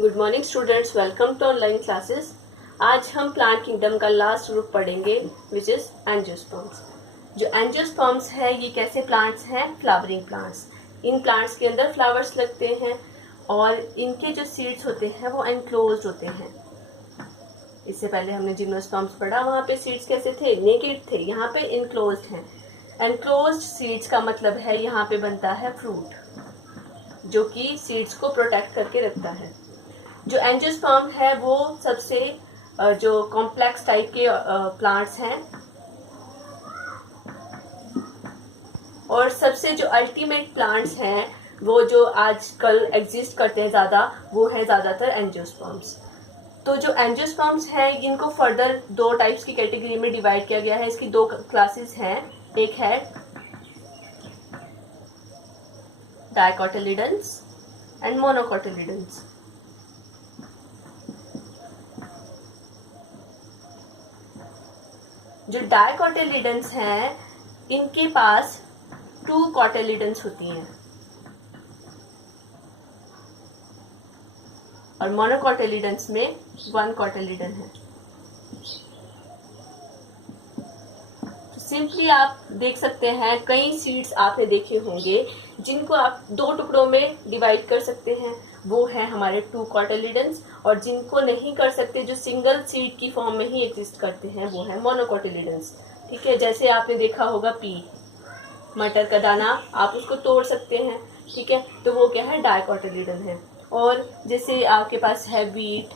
Good morning students, welcome to online classes. आज हम plant kingdom का लास्ट ग्रुप पढ़ेंगे विच इज एंजियोस्पर्म्स। जो एंजियोस्पर्म्स है ये कैसे प्लांट्स हैं? Flowering plants. इन प्लांट्स के अंदर फ्लावर्स लगते हैं और इनके जो सीड्स होते हैं वो एनक्लोज्ड होते हैं। इससे पहले हमने जिम्नोस्पर्म्स पढ़ा, वहाँ पे सीड्स कैसे थे? नेकेड थे। यहाँ पे इनक्लोज्ड हैं। एनक्लोज्ड सीड्स का मतलब है यहाँ पे बनता है फ्रूट, जो कि सीड्स को प्रोटेक्ट करके रखता है। जो एंजियोस्पर्म है वो सबसे जो कॉम्प्लेक्स टाइप के प्लांट्स हैं और सबसे जो अल्टीमेट प्लांट्स हैं वो जो आजकल एग्जिस्ट करते हैं ज़्यादा, वो है ज़्यादातर एंजियोस्पर्म्स। तो जो एंजियोस्पर्म्स हैं इनको फर्दर दो टाइप्स की कैटेगरी में डिवाइड किया गया है। इसकी दो क्लासेस हैं, एक है डाइकोटिलिडन्स एंड मोनोकोटिलिडन्स। जो डाइकोटिलिडन्स हैं इनके पास 2 कोटिलिडन्स होती हैं और मोनोकोटिलिडन्स में 1 कोटिलिडन है। तो सिंपली आप देख सकते हैं कई सीड्स आपने देखे होंगे जिनको आप 2 टुकड़ों में डिवाइड कर सकते हैं, वो है हमारे 2 कोटिलिडन्स। और जिनको नहीं कर सकते, जो सिंगल सीड की फॉर्म में ही एग्जिस्ट करते हैं, वो है मोनोकोटिलिडन्स। ठीक है, जैसे आपने देखा होगा पी, मटर का दाना, आप उसको तोड़ सकते हैं। ठीक है, तो वो क्या है? डाइकोटिलिडन है। और जैसे आपके पास है वीट,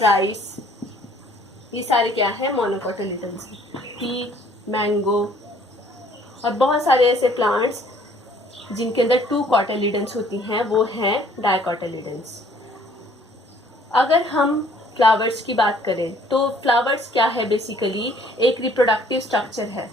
राइस, ये सारे क्या है? मोनोकोटिलिडन्स। पी, मैंगो और बहुत सारे ऐसे प्लांट्स जिनके अंदर 2 कोटिलिडन्स होती हैं, वो हैं डाइकोटिलिडन्स। अगर हम फ्लावर्स की बात करें तो फ्लावर्स क्या है? बेसिकली एक रिप्रोडक्टिव स्ट्रक्चर है।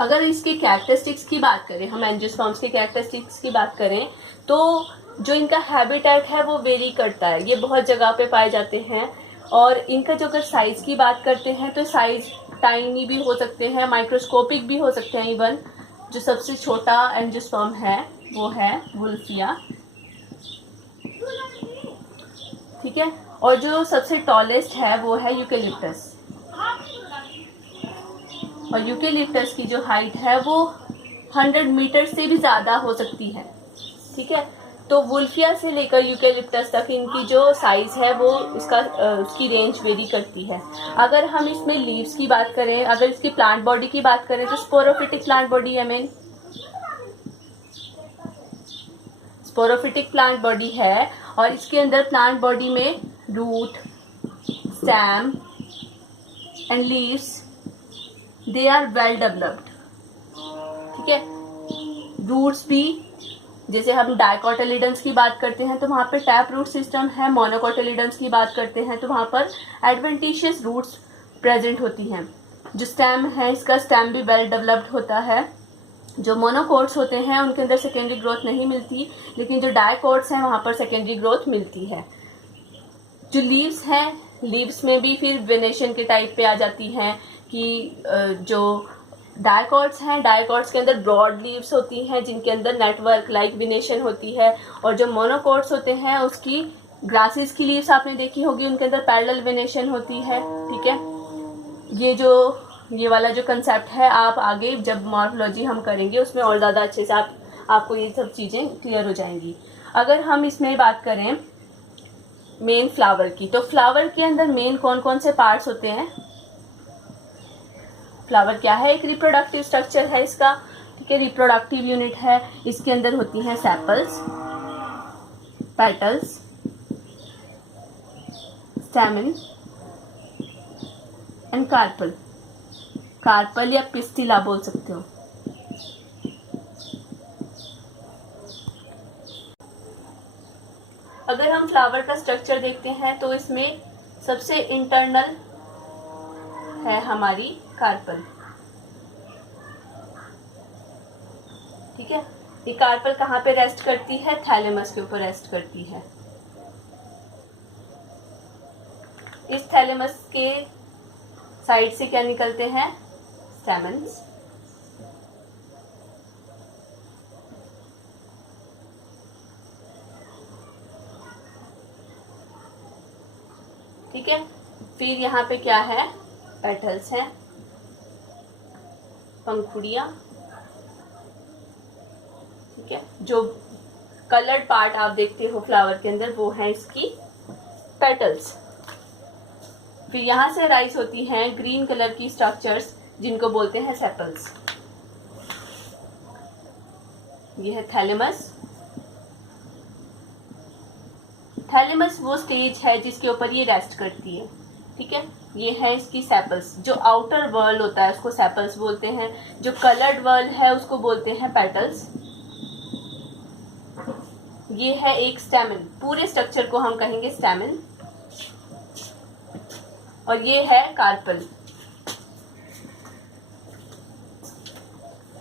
अगर इसके कैरेक्टरिस्टिक्स की बात करें, हम एंजियोस्पर्म्स के कैरेक्टरिस्टिक्स की बात करें, तो जो इनका हैबिटेट है वो वेरी करता है। ये बहुत जगह पे पाए जाते हैं और इनका जो अगर साइज की बात करते हैं तो साइज टाइनी भी हो सकते हैं, माइक्रोस्कोपिक भी हो सकते हैं इवन। जो सबसे छोटा एंजियोस्पर्म है वो है वुल्फिया। ठीक है, और जो सबसे टॉलेस्ट है वो है यूकेलिप्टस। और यूकेलिप्टस की जो हाइट है वो 100 मीटर से भी ज़्यादा हो सकती है। ठीक है, तो वुल्फिया से लेकर यूकेलिप्टस तक इनकी जो साइज है वो उसकी रेंज वेरी करती है। अगर हम इसमें लीव्स की बात करें, अगर इसकी प्लांट बॉडी की बात करें तो स्पोरोफिटिक प्लांट बॉडी है मेन। स्पोरोफिटिक प्लांट बॉडी है और इसके अंदर प्लांट बॉडी में root, stem and leaves, they are well developed. ठीक है, रूट्स भी, जैसे हम डाइकोटिलिडन्स की बात करते हैं तो वहाँ पे टैप रूट सिस्टम है। मोनोकोटिलिडन्स की बात करते हैं तो वहाँ पर एडवेंटिशियस रूट्स प्रेजेंट होती हैं। जो स्टेम है, इसका स्टेम भी वेल डेवलप्ड होता है। जो मोनोकोट्स होते हैं उनके अंदर सेकेंडरी ग्रोथ नहीं मिलती, लेकिन जो डाइकोट्स हैं वहाँ पर सेकेंडरी ग्रोथ मिलती है। जो लीव्स हैं, लीव्स में भी फिर वेनेशन के टाइप पे आ जाती हैं कि जो डाइकोट्स हैं, डाइकोट्स के अंदर ब्रॉड लीव्स होती हैं जिनके अंदर नेटवर्क लाइक विनेशन होती है। और जो मोनोकोट्स होते हैं उसकी ग्रासेस की लीव्स आपने देखी होगी, उनके अंदर पैरेलल विनेशन होती है। ठीक है, ये वाला जो कंसेप्ट है आप आगे जब मॉर्फोलॉजी हम करेंगे उसमें और ज़्यादा अच्छे से आपको ये सब चीज़ें क्लियर हो जाएंगी। अगर हम इसमें बात करें मेन फ्लावर की, तो फ्लावर के अंदर मेन कौन कौन से पार्ट्स होते हैं? फ्लावर क्या है? एक रिप्रोडक्टिव स्ट्रक्चर है इसका। ठीक है, रिप्रोडक्टिव यूनिट है। इसके अंदर होती हैं sepals, petals, stamen and carpel. Carpel या पिस्टिला बोल सकते हो। अगर हम फ्लावर का स्ट्रक्चर देखते हैं तो इसमें सबसे इंटरनल है हमारी कार्पल। ठीक है, ये कार्पल कहाँ पे रेस्ट करती है? थैलेमस के ऊपर रेस्ट करती है। इस थैलेमस के साइड से क्या निकलते हैं, स्टैमेंस। ठीक है, फिर यहाँ पे क्या है, पेटल्स हैं, पंखुड़ियाँ। ठीक है, जो कलर्ड पार्ट आप देखते हो फ्लावर के अंदर वो है इसकी पेटल्स। फिर यहाँ से राइज होती हैं ग्रीन कलर की स्ट्रक्चर्स जिनको बोलते हैं सेपल्स। ये है थैलेमस। थैलेमस वो स्टेज है जिसके ऊपर ये रेस्ट करती है। ठीक है, ये है इसकी सेपल्स। जो आउटर वर्ल होता है उसको सेपल्स बोलते हैं, जो कलर्ड वर्ल है उसको बोलते हैं पेटल्स। ये है एक स्टैमेन, पूरे स्ट्रक्चर को हम कहेंगे स्टैमेन। और ये है कार्पल।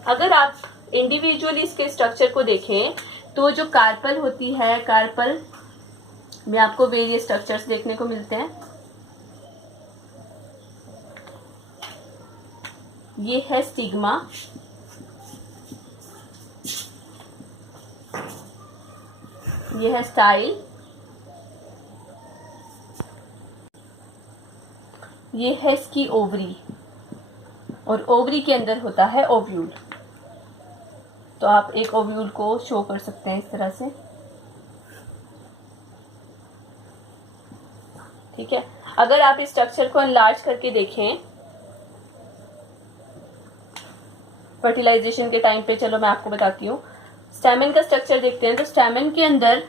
अगर आप इंडिविजुअली इसके स्ट्रक्चर को देखें तो जो कार्पल होती है, कार्पल में आपको वेरियस स्ट्रक्चर्स देखने को मिलते हैं। ये है स्टिग्मा, ये है स्टाइल, ये है इसकी ओवरी, और ओवरी के अंदर होता है ओव्यूल। तो आप एक ओव्यूल को शो कर सकते हैं इस तरह से। ठीक है, अगर आप इस स्ट्रक्चर को एनलार्ज करके देखें फर्टिलाइजेशन के टाइम पे, चलो मैं आपको बताती हूँ। स्टैमेन का स्ट्रक्चर देखते हैं तो स्टैमेन के अंदर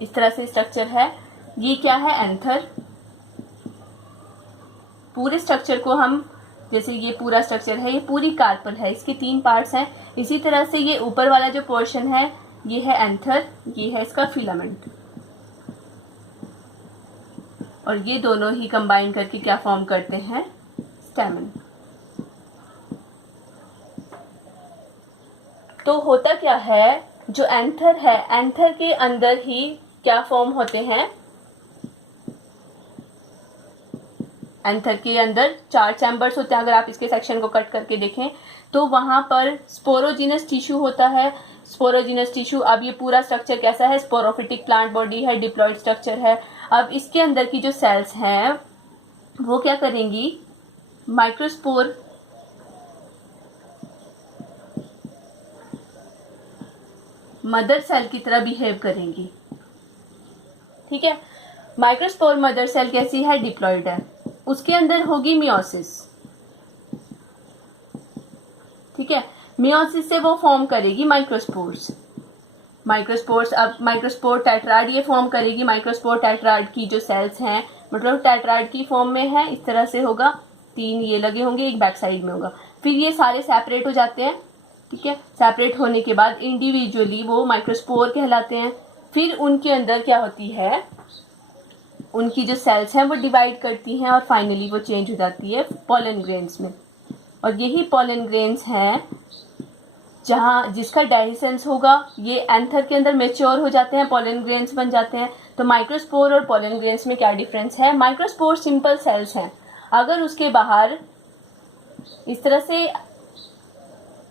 इस तरह से स्ट्रक्चर है। ये क्या है, एंथर। पूरे स्ट्रक्चर को हम, जैसे ये पूरा स्ट्रक्चर है, ये पूरी कार्पल है, इसके 3 पार्ट्स हैं। इसी तरह से ये ऊपर वाला जो पोर्शन है ये है एंथर, ये है इसका फिलामेंट, और ये दोनों ही कंबाइन करके क्या फॉर्म करते हैं, स्टैमेन। तो होता क्या है, जो एंथर है, एंथर के अंदर ही क्या फॉर्म होते हैं, एंथर के अंदर 4 चैम्बर्स होते हैं। अगर आप इसके सेक्शन को कट करके देखें तो वहां पर स्पोरोजिनस टिश्यू होता है। स्पोरोजिनस टिश्यू, अब ये पूरा स्ट्रक्चर कैसा है, स्पोरोफिटिक प्लांट बॉडी है, डिप्लॉइड स्ट्रक्चर है। अब इसके अंदर की जो सेल्स हैं वो क्या करेंगी, माइक्रोस्पोर मदर सेल की तरह बिहेव करेंगी। ठीक है, माइक्रोस्पोर मदर सेल कैसी है, डिप्लॉइड है। उसके अंदर होगी मियोसिस। ठीक है, मियोसिस से वो फॉर्म करेगी माइक्रोस्पोर्स। माइक्रोस्पोर्स, अब माइक्रोस्पोर टेट्राड ये फॉर्म करेगी। माइक्रोस्पोर टेट्राड की जो सेल्स हैं, मतलब टेट्राड की फॉर्म में है, इस तरह से होगा। 3 ये लगे होंगे, एक बैक साइड में होगा। फिर ये सारे सेपरेट हो जाते हैं। ठीक है, सेपरेट होने के बाद इंडिविजुअली वो माइक्रोस्पोर कहलाते हैं। फिर उनके अंदर क्या होती है, उनकी जो सेल्स हैं वो डिवाइड करती हैं और फाइनली वो चेंज हो जाती है पॉलन ग्रेन्स में। और यही पॉलन ग्रेन्स हैं जहाँ जिसका डाइसेंस होगा, ये एंथर के अंदर मेच्योर हो जाते हैं, पॉलन ग्रेन्स बन जाते हैं। तो माइक्रोस्पोर और पॉलन ग्रेन्स में क्या डिफरेंस है, माइक्रोस्पोर सिंपल सेल्स हैं। अगर उसके बाहर इस तरह से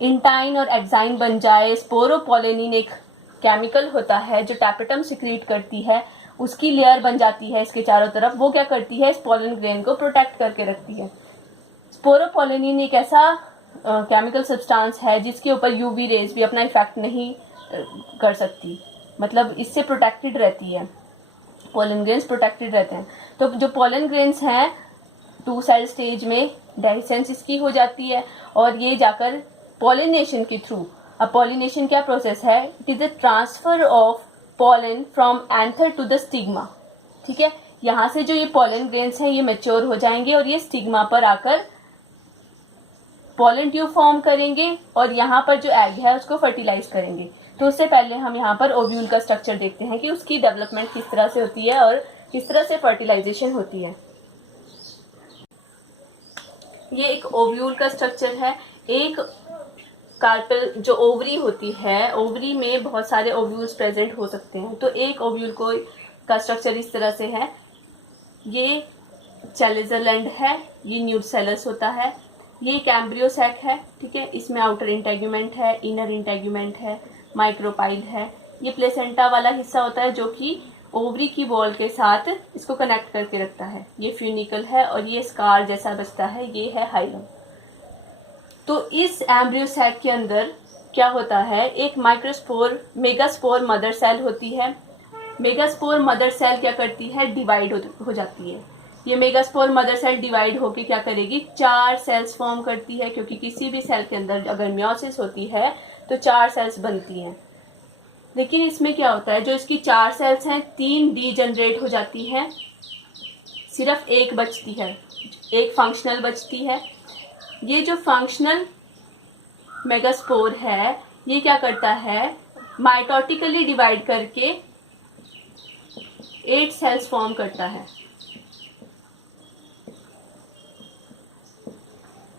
इंटाइन और एक्साइन बन जाए, स्पोरोपोलेनिन एक केमिकल होता है जो टैपेटम सिक्रीट करती है, उसकी लेयर बन जाती है इसके चारों तरफ। वो क्या करती है, इस पॉलन ग्रेन को प्रोटेक्ट करके रखती है। स्पोरोपोलेनिन एक ऐसा केमिकल सब्सटेंस है जिसके ऊपर यूवी रेज भी अपना इफेक्ट नहीं कर सकती, मतलब इससे प्रोटेक्टेड रहती है, पॉलन ग्रेन्स प्रोटेक्टेड रहते हैं। तो जो पॉलन ग्रेन्स हैं 2 सेल स्टेज में डाइसेंस इसकी हो जाती है और ये जाकर पॉलिनेशन के थ्रू, अब पॉलिनेशन क्या प्रोसेस है, it is the transfer of pollen from anther to the stigma. ठीक है, यहाँ से जो ये पॉलन ग्रेन्स हैं ये मैच्योर हो जाएंगे और ये स्टिग्मा पर आकर पॉलन ट्यूब फॉर्म करेंगे और यहाँ पर जो एग है उसको फर्टिलाइज करेंगे। तो उससे पहले हम यहाँ पर ओव्यूल का स्ट्रक्चर देखते हैं कि उसकी डेवलपमेंट किस तरह से होती है और किस तरह से फर्टिलाइजेशन होती है। ये एक ओव्यूल का स्ट्रक्चर है। एक कार्पेल जो ओवरी होती है, ओवरी में बहुत सारे ओव्यूल्स प्रेजेंट हो सकते हैं। तो एक ओव्यूल का स्ट्रक्चर इस तरह से है। ये चैलेजल एंड है, ये न्यूसेलस होता है। ये एक एम्ब्रियो सैक है, ठीक है, इसमें आउटर इंटेग्यूमेंट है, इनर इंटेग्यूमेंट है, माइक्रोपाइल है। ये प्लेसेंटा वाला हिस्सा होता है जो कि ओवरी की वॉल के साथ इसको कनेक्ट करके रखता है। ये फ्यूनिकल है और ये स्कार जैसा बचता है, ये है हाइलम। तो इस एम्ब्रियो सैक के अंदर क्या होता है, एक माइक्रोस्पोर मेगास्पोर मदर सेल होती है। मेगास्पोर मदर सेल क्या करती है, डिवाइड हो जाती है। ये मेगास्पोर मदर सेल डिवाइड होकर क्या करेगी, 4 सेल्स फॉर्म करती है, क्योंकि किसी भी सेल के अंदर अगर मियोसिस होती है तो 4 सेल्स बनती हैं। लेकिन इसमें क्या होता है, जो इसकी 4 सेल्स हैं 3 डीजनरेट हो जाती हैं, सिर्फ एक बचती है, एक फंक्शनल बचती है। ये जो फंक्शनल मेगास्पोर है ये क्या करता है, माइटोटिकली डिवाइड करके 8 सेल्स फॉर्म करता है,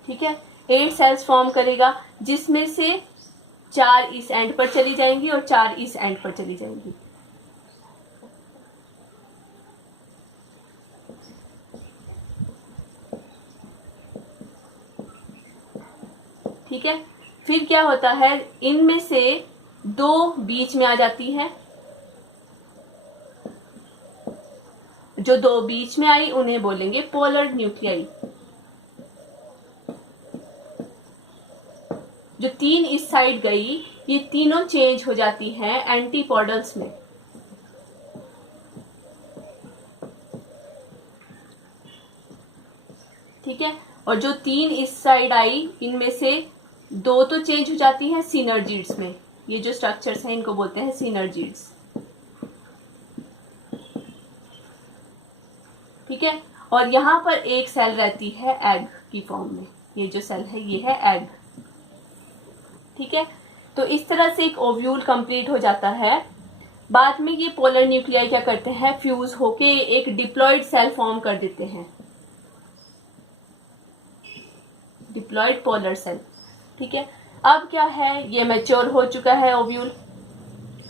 ठीक है। 8 सेल्स फॉर्म करेगा, जिसमें से 4 इस एंड पर चली जाएंगी और 4 इस एंड पर चली जाएंगी। ठीक है, फिर क्या होता है, इनमें से 2 बीच में आ जाती हैं। जो 2 बीच में आई उन्हें बोलेंगे पोलर न्यूक्लियाई। जो 3 इस साइड गई, ये तीनों चेंज हो जाती हैं एंटीपोडल्स में। ठीक है, और जो 3 इस साइड आई, इनमें से 2 तो चेंज हो जाती हैं सिनर्जिड्स में। ये जो स्ट्रक्चर्स हैं इनको बोलते हैं सिनर्जिड्स। ठीक है, और यहां पर एक सेल रहती है एग की फॉर्म में। ये जो सेल है ये है एग। ठीक है, तो इस तरह से एक ओव्यूल कंप्लीट हो जाता है। बाद में ये पोलर न्यूक्लियाई क्या करते हैं, फ्यूज होके एक डिप्लॉयड सेल फॉर्म कर देते हैं, डिप्लॉयड पोलर सेल। ठीक है, अब क्या है, ये मैच्योर हो चुका है ओव्यूल।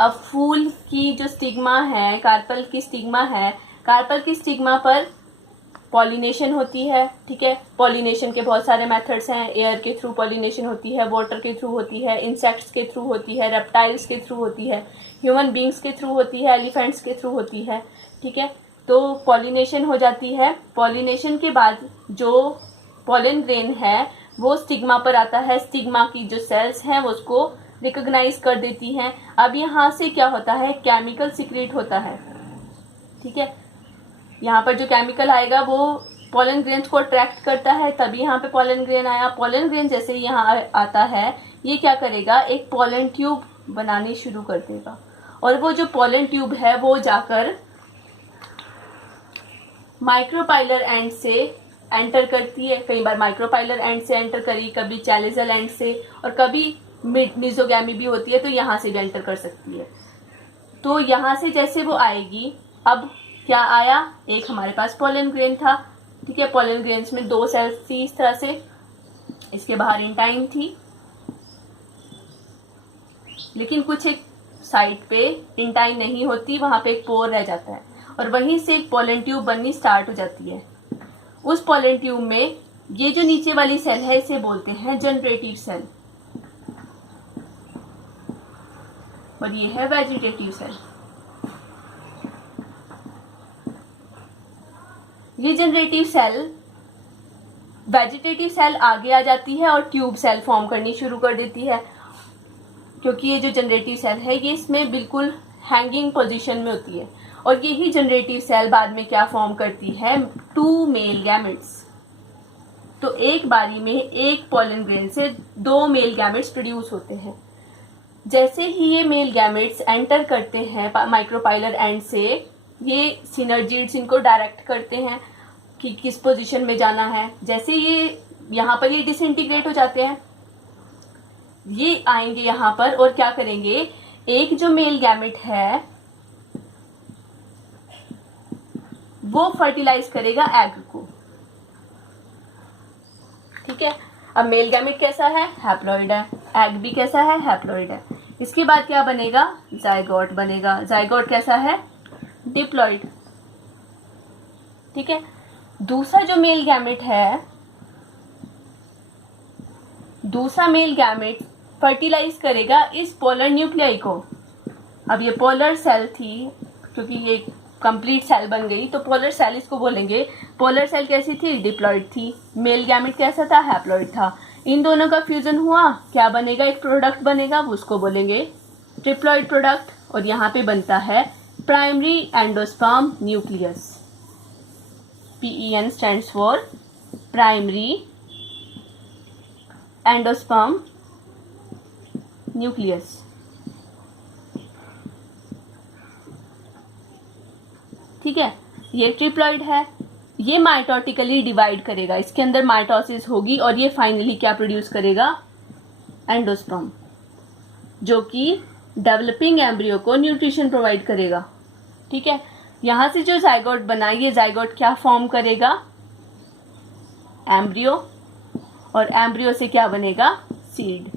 अब फूल की जो स्टिग्मा है, कार्पल की स्टिग्मा है, कार्पल की स्टिग्मा पर पॉलिनेशन होती है। ठीक है, पॉलिनेशन के बहुत सारे मेथड्स हैं। एयर के थ्रू पॉलिनेशन होती है, वाटर के थ्रू होती है, इंसेक्ट्स के थ्रू होती है, रेप्टाइल्स के थ्रू होती है, ह्यूमन बींग्स के थ्रू होती है, एलिफेंट्स के थ्रू होती है। ठीक है, तो पॉलिनेशन हो जाती है। पॉलिनेशन के बाद जो पॉलन ग्रेन है वो स्टिग्मा पर आता है। स्टिग्मा की जो सेल्स हैं वो उसको रिकॉग्नाइज कर देती हैं। अब यहाँ से क्या होता है, केमिकल सीक्रेट होता है। ठीक है, यहाँ पर जो केमिकल आएगा वो पॉलन ग्रेन्स को अट्रैक्ट करता है, तभी यहाँ पे पॉलन ग्रेन आया। पॉलन ग्रेन जैसे ही यहाँ आता है, ये क्या करेगा, एक पॉलन ट्यूब बनानी शुरू कर देगा, और वो जो पॉलन ट्यूब है वो जाकर माइक्रोपाइलर एंड से एंटर करती है। कई बार माइक्रोपाइलर एंड से एंटर करी, कभी चैलेजल एंड से, और कभी मिजोगैमी भी होती है तो यहाँ से भी एंटर कर सकती है। तो यहाँ से जैसे वो आएगी, अब क्या आया, एक हमारे पास पॉलन ग्रेन था। ठीक है, पॉलन ग्रेन्स में 2 सेल्स थी इस तरह से, इसके बाहर इंटाइन थी, लेकिन कुछ एक साइड पे इंटाइन नहीं होती, वहां पे एक पोर रह जाता है, और वहीं से एक पॉलन ट्यूब बननी स्टार्ट हो जाती है। उस पॉलन ट्यूब में ये जो नीचे वाली सेल है इसे बोलते हैं जनरेटिव सेल, और ये है वेजिटेटिव सेल। ये जनरेटिव सेल, वेजिटेटिव सेल आगे आ जाती है और ट्यूब सेल फॉर्म करनी शुरू कर देती है, क्योंकि ये जो जनरेटिव सेल है ये इसमें बिल्कुल हैंगिंग पोजीशन में होती है। और यही जनरेटिव सेल बाद में क्या फॉर्म करती है, 2 मेल गैमेट्स। तो एक बारी में एक पॉलन ग्रेन से 2 मेल गैमेट्स प्रोड्यूस होते हैं। जैसे ही ये मेल गैमेट्स एंटर करते हैं माइक्रोपाइलर एंड से, ये सिनर्जिड्स इनको डायरेक्ट करते हैं कि किस पोजीशन में जाना है। जैसे ये यहाँ पर ये डिसइंटीग्रेट हो जाते हैं, ये आएंगे यहाँ पर और क्या करेंगे, एक जो मेल गैमेट है वो फर्टिलाइज करेगा एग को। ठीक है, अब मेल गैमेट कैसा है, हैप्लॉइड है, एग भी कैसा है, हैप्लॉइड है। इसके बाद क्या बनेगा, जाइगोट बनेगा। जाइगोट कैसा है, डिप्लॉइड। ठीक है, दूसरा जो मेल गैमेट है, दूसरा मेल गैमेट फर्टिलाइज करेगा इस पोलर न्यूक्लियाई को। अब ये पोलर सेल थी, क्योंकि ये कंप्लीट सेल बन गई तो पोलर सेल इसको बोलेंगे। पोलर सेल कैसी थी? डिप्लॉइड थी। मेल गैमेट कैसा था? हैप्लॉइड था। इन दोनों का फ्यूजन हुआ, क्या बनेगा? एक प्रोडक्ट बनेगा, उसको बोलेंगे ट्रिप्लॉइड प्रोडक्ट। और यहाँ पे बनता है primary endosperm nucleus. PEN stands for primary endosperm nucleus. ठीक है, ये ट्रिप्लॉइड है। ये माइटोटिकली डिवाइड करेगा, इसके अंदर माइटोसिस होगी और ये फाइनली क्या प्रोड्यूस करेगा? एंडोस्पर्म, जो कि डेवलपिंग एम्ब्रियो को न्यूट्रिशन प्रोवाइड करेगा। ठीक है, यहां से जो जाइगोट बना, ये जाइगोट क्या फॉर्म करेगा? एम्ब्रियो, और एम्ब्रियो से क्या बनेगा? सीड।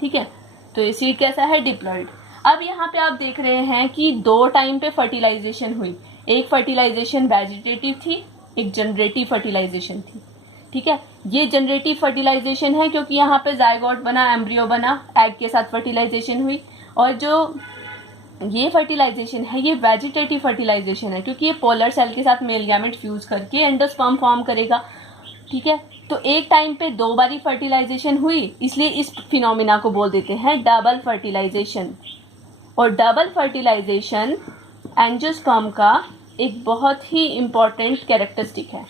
ठीक है, तो ये सीड कैसा है? डिप्लॉइड। अब यहाँ पे आप देख रहे हैं कि दो टाइम पे फर्टिलाइजेशन हुई। एक फर्टिलाइजेशन वेजिटेटिव थी, एक जनरेटिव फर्टिलाइजेशन थी। ठीक है, ये जनरेटिव फर्टिलाइजेशन है क्योंकि यहाँ पे जाइगोट बना, एम्ब्रियो बना, एग के साथ फर्टिलाइजेशन हुई। और जो ये फर्टिलाइजेशन है, ये वेजिटेटिव फर्टिलाइजेशन है क्योंकि ये पोलर सेल के साथ मेल गैमेट फ्यूज करके एंडोस्पर्म फॉर्म करेगा। ठीक है, तो एक टाइम पे दो बारी फर्टिलाइजेशन हुई, इसलिए इस फिनोमिना को बोल देते हैं डबल फर्टिलाइजेशन। और डबल फर्टिलाइजेशन एंजियोस्पर्म का एक बहुत ही इम्पॉर्टेंट कैरेक्टरिस्टिक है।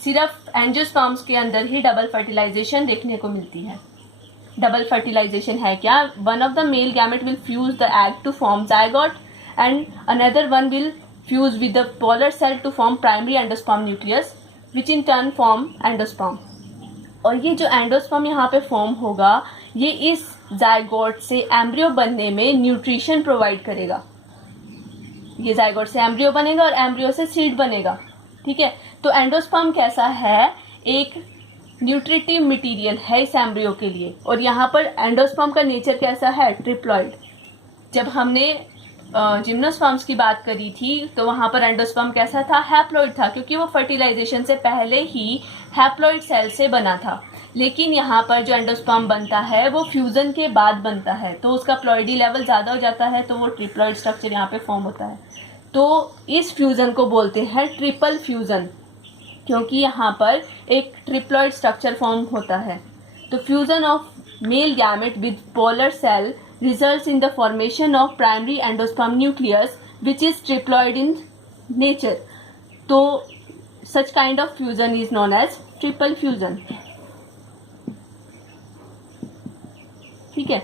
सिर्फ एंजियोस्पर्म्स के अंदर ही डबल फर्टिलाइजेशन देखने को मिलती है। डबल फर्टिलाइजेशन है क्या? One of the male gamete will fuse the egg to form zygote and another one will fuse with the polar cell to form primary endosperm nucleus which in turn form endosperm. और ये जो endosperm यहाँ पे form होगा, ये इस zygote से embryo बनने में न्यूट्रिशन प्रोवाइड करेगा। ये जाइगोट से एम्ब्रियो बनेगा और एम्ब्रियो से सीड बनेगा। ठीक है, तो एंडोस्पर्म कैसा है? एक न्यूट्रिटिव मटेरियल है इस एम्ब्रियो के लिए। और यहाँ पर एंडोस्पर्म का नेचर कैसा है? ट्रिप्लॉइड। जब हमने जिम्नोस्पर्म्स की बात करी थी तो वहां पर एंडोस्पर्म कैसा था? हैप्लॉइड था, क्योंकि वो फर्टिलाइजेशन से पहले ही हैप्लॉइड सेल से बना था। लेकिन यहाँ पर जो एंडोस्पर्म बनता है वो फ्यूजन के बाद बनता है, तो उसका प्लॉइडी लेवल ज़्यादा हो जाता है, तो वो ट्रिप्लॉइड स्ट्रक्चर यहाँ पे फॉर्म होता है। तो इस फ्यूजन को बोलते हैं ट्रिपल फ्यूजन, क्योंकि यहाँ पर एक ट्रिप्लॉइड स्ट्रक्चर फॉर्म होता है। तो fusion of male gamete with polar cell results in the formation of primary endosperm nucleus which is triploid in nature. तो such kind of fusion is known as triple fusion. ठीक है,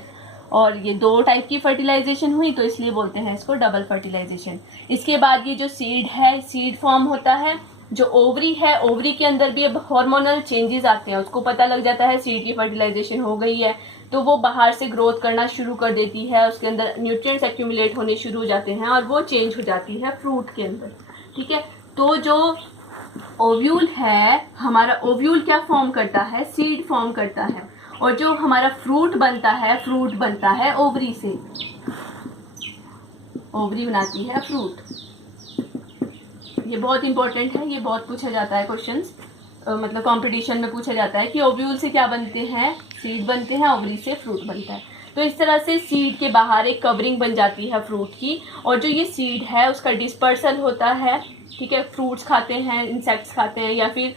और ये दो type की फर्टिलाइजेशन हुई तो इसलिए बोलते हैं इसको डबल फर्टिलाइजेशन। इसके बाद ये जो सीड है, सीड फॉर्म होता है। जो ओवरी है, ओवरी के अंदर भी अब हार्मोनल चेंजेस आते हैं, उसको पता लग जाता है सीड की फर्टिलाइजेशन हो गई है, तो वो बाहर से ग्रोथ करना शुरू कर देती है, उसके अंदर न्यूट्रिएंट्स एक्यूमुलेट होने शुरू हो जाते हैं और वो चेंज हो जाती है फ्रूट के अंदर। ठीक है, तो जो ओव्यूल है हमारा, ओव्यूल क्या फॉर्म करता है? सीड फॉर्म करता है। और जो हमारा फ्रूट बनता है, फ्रूट बनता है ओवरी से। ओवरी बनाती है फ्रूट। ये बहुत इंपॉर्टेंट है, ये बहुत पूछा जाता है क्वेश्चंस, मतलब कंपटीशन में पूछा जाता है कि ओव्यूल से क्या बनते हैं? सीड बनते हैं, ओवरी से फ्रूट बनता है। तो इस तरह से सीड के बाहर एक कवरिंग बन जाती है फ्रूट की, और जो ये सीड है उसका डिस्पर्सल होता है। ठीक है, फ्रूट्स खाते हैं, इंसेक्ट्स खाते हैं, या फिर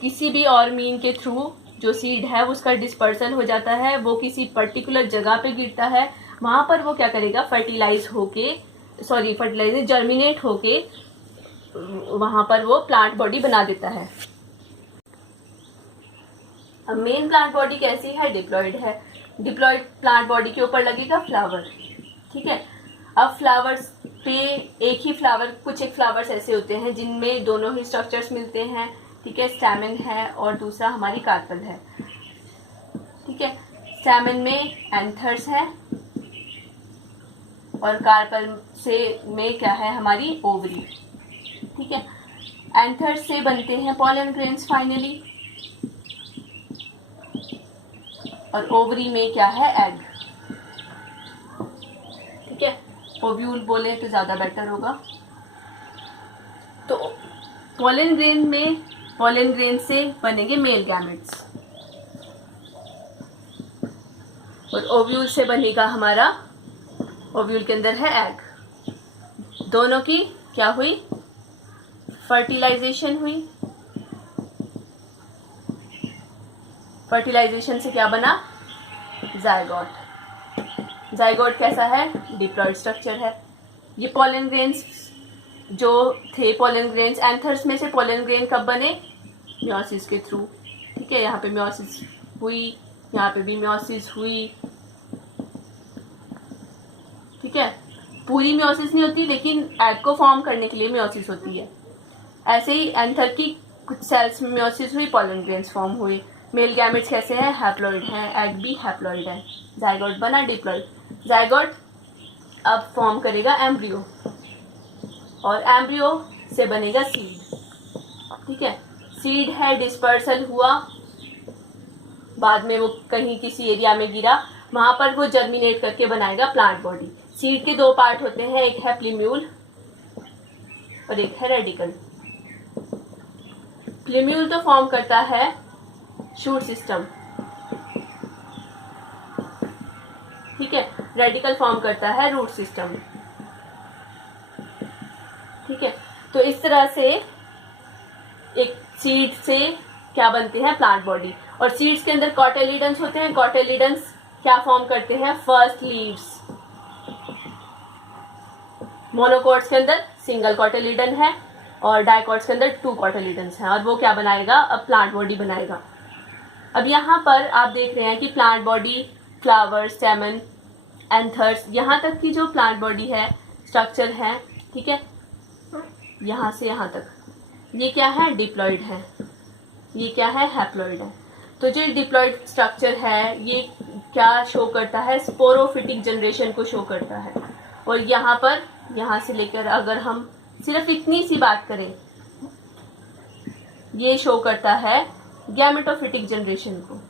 किसी भी और मीन के थ्रू जो सीड है उसका डिस्पर्सल हो जाता है, वो किसी पर्टिकुलर जगह पे गिरता है, वहां पर वो क्या करेगा? फर्टिलाइज जर्मिनेट होके वहां पर वो प्लांट बॉडी बना देता है। अब मेन प्लांट बॉडी कैसी है? डिप्लॉइड है। डिप्लॉइड प्लांट बॉडी के ऊपर लगेगा फ्लावर। ठीक है, अब फ्लावर्स पे एक ही फ्लावर, कुछ एक फ्लावर्स ऐसे होते हैं जिनमें दोनों ही स्ट्रक्चर्स मिलते हैं। ठीक है, स्टैमेन है और दूसरा हमारी कार्पल है। ठीक है, स्टैमेन में एंथर्स है और कार्पल में क्या है? हमारी ओवरी। ठीक है, एंथर्स से बनते हैं पॉलन ग्रेन्स फाइनली, और ओवरी में क्या है? एग। ठीक है, ओव्यूल बोले तो ज्यादा बेटर होगा। पोलन ग्रेन से बनेंगे मेल गैमेट्स और ओव्यूल से बनेगा हमारा, ओव्यूल के अंदर है एग। दोनों की क्या हुई, फर्टिलाइजेशन हुई। फर्टिलाइजेशन से क्या बना, जाइगोट। जाइगोट कैसा है, डिप्लॉइड स्ट्रक्चर है। ये पोलन ग्रेन्स जो थे, पोलन ग्रेन्स एंथर्स में से पोलन ग्रेन कब बने, मियोसिस के थ्रू। ठीक है, यहाँ पे मियोसिस हुई, यहाँ पे भी मियोसिस हुई। ठीक है, पूरी मियोसिस नहीं होती लेकिन एग को फॉर्म करने के लिए मियोसिस होती है। ऐसे ही एंथर की कुछ सेल्स में मियोसिस हुई, पोलन ग्रेन्स फॉर्म हुए। मेल गैमेट्स कैसे हैं, हैप्लॉइड हैं, एग भी हैप्लॉइड है। जाइगोट बना डिप्लॉइड। जाइगोट अब फॉर्म करेगा एम्ब्रियो और एम्ब्रियो से बनेगा सीड। ठीक है, सीड है, डिस्पर्सल हुआ, बाद में वो कहीं किसी एरिया में गिरा, वहां पर वो जर्मिनेट करके बनाएगा प्लांट बॉडी। सीड के दो पार्ट होते हैं, एक है प्लीम्यूल और एक है रेडिकल। प्लीम्यूल तो फॉर्म करता है शूट सिस्टम, ठीक है, रेडिकल फॉर्म करता है रूट सिस्टम। ठीक है, तो इस तरह से एक सीड से क्या बनते हैं, प्लांट बॉडी। और सीड्स के अंदर कॉटिलीडन्स होते हैं। कॉटिलीडन्स क्या फॉर्म करते हैं, फर्स्ट लीव्स। मोनोकोट्स के अंदर सिंगल कॉटिलीडन है और डाइकोट्स के अंदर 2 कॉटिलीडन्स हैं और वो क्या बनाएगा, अब प्लांट बॉडी बनाएगा। अब यहाँ पर आप देख रहे हैं कि प्लांट बॉडी, फ्लावर, स्टेमन, एंथर्स, यहाँ तक की जो प्लांट बॉडी है, स्ट्रक्चर है, ठीक है, यहाँ से यहाँ तक, ये क्या है, डिप्लॉइड है, ये क्या है, हैप्लॉइड है। तो जो डिप्लॉइड स्ट्रक्चर है ये क्या शो करता है, स्पोरोफिटिक जनरेशन को शो करता है। और यहाँ पर, यहाँ से लेकर अगर हम सिर्फ इतनी सी बात करें, ये शो करता है गैमेटोफिटिक जनरेशन को।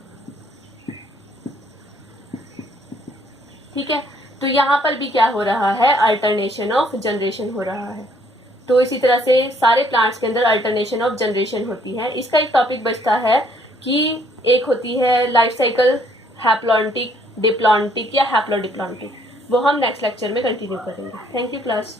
ठीक है, तो यहाँ पर भी क्या हो रहा है, अल्टरनेशन ऑफ जनरेशन हो रहा है। तो इसी तरह से सारे प्लांट्स के अंदर अल्टरनेशन ऑफ जनरेशन होती है। इसका एक टॉपिक बचता है कि एक होती है लाइफ साइकिल हैप्लॉन्टिक, डिप्लॉन्टिक या हैप्लोडिप्लॉन्टिक, वो हम नेक्स्ट लेक्चर में कंटिन्यू करेंगे। Thank you class.